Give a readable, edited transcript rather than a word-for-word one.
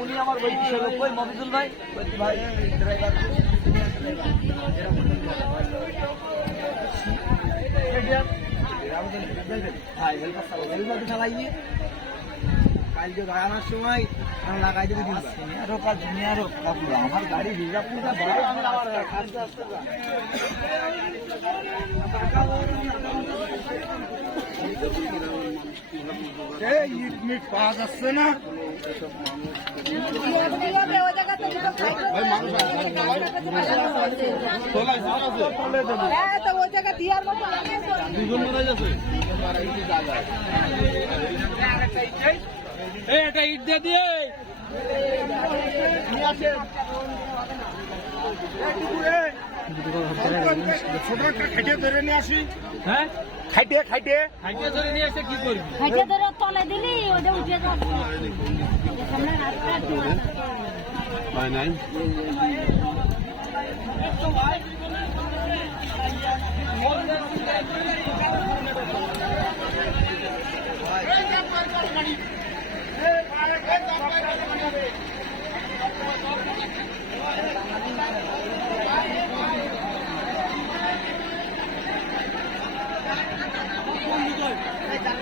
উনি আমার বৈদ্য লোক কই মফিজুল ভাই বৈদ্য ভাই ড্রাইভার কালকে আনার সময় লাগাই দেবে সিনিয়র হোক আর জুনিয়র হোক আমার গাড়ি রিজার্ভ আমি আমার আস্তে আস্তে ইট মিট পাওয়া যাচ্ছে না এটা ইট দিয়ে দিয়ে ছোট একটা খেটে ধরে নিয়ে আসি। হ্যাঁ খাইটে খাইটে হাইটে ধরে নিয়ে এসে কি করবি? খাইতে ধরে তলে দিলি ওটা উঠে যাবে সামনে রাস্তা নাই